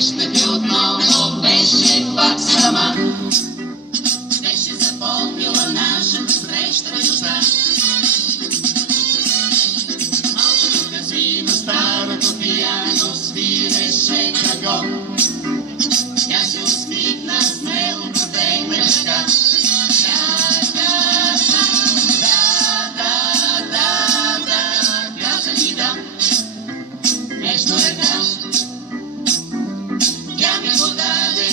срещна те отново, беше пак сама. Беше запомнила нашата среща неща. Малкото казино, старото пияно свиреше тако. Тя се усмихна, смело протегна ръка. Каза ми да, нежно ръка. Тя ми подаде.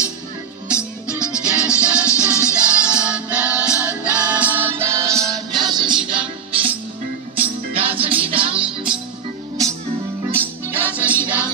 Тя каза каза ми да. Каза ми да. Каза ми да.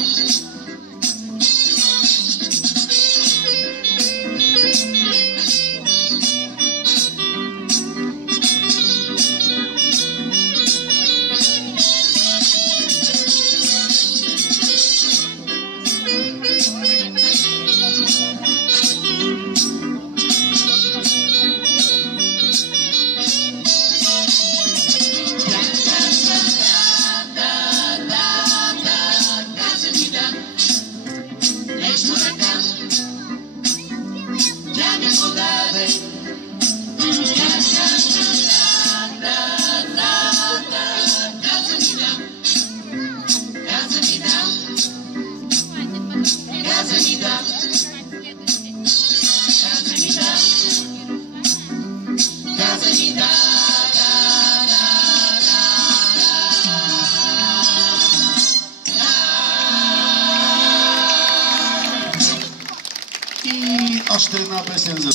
И още една песен за...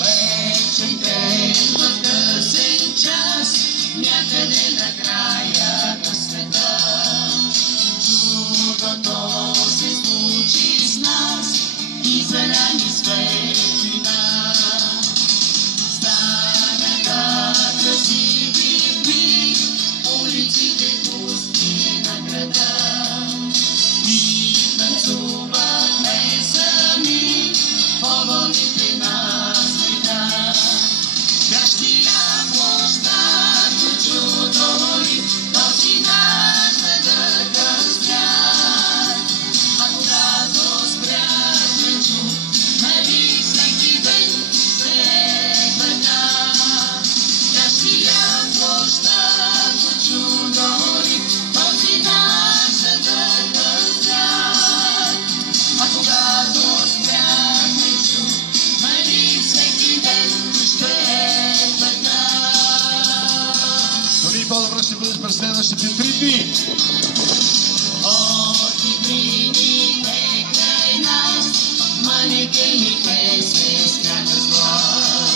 Вечен ден, в късен час, някъде на края на света. Чудото се случи с нас и заляни светлина. Станаха красиви в миг улиците пусти на града. Танцувахме сами по вълните на света. Щастия площад от чудо ли този наш недърган свят. А когато спряхме чу, нали всеки ден се е така. Щастия площад от чудо ли този наш недърган свят. А когато спряхме чу, нали всеки ден ще е така. Дори по-добре ще бъдеш през следващите 3 дни. Оти годините край нас, манекените се смяха с глас.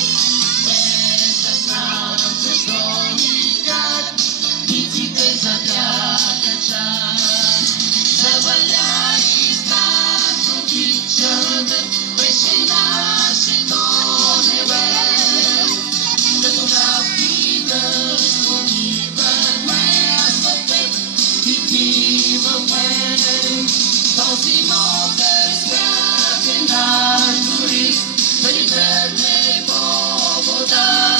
Без да знам защо ни как, птиците запяха час. Заваля и стат обичан, беше нашето небе. Като капки дъжд умивахме аз в теб и ти в мен. Този мокър свят е наш турист, да ни тръгне по вода.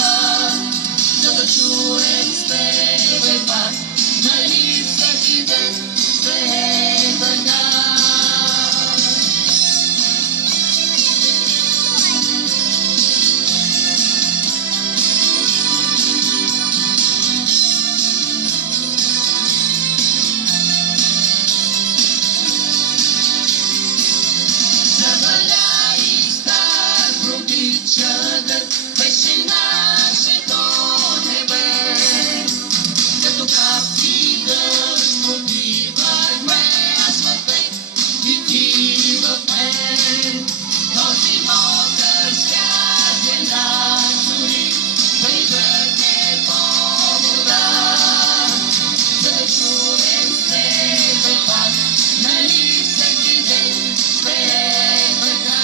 За да чуем с тебе пак, нали всеки ден ще е така. Заваля и стар пробит чадър, беше нашето небе. Като капки дъжд убивахме аз в теб и ти в мен. Този мокър свят е наш турист, да ни тръгне по вода. За да чуем с тебе пак, нали всеки ден ще е така.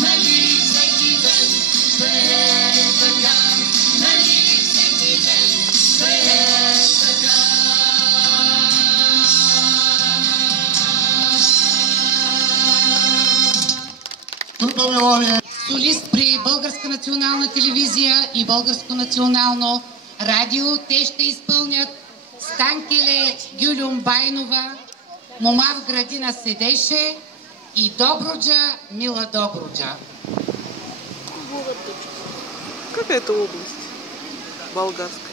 Нали всеки ден ще е така. Нали всеки ден ще е така. Трудна мелодия. Солист при Българска национална телевизия и Българско национално радио. Те ще изпълнят Станкеле Гюлюмбайнова Мома в градина седеше и Добруджа, мила Добруджа. Какая это область? Болгарская.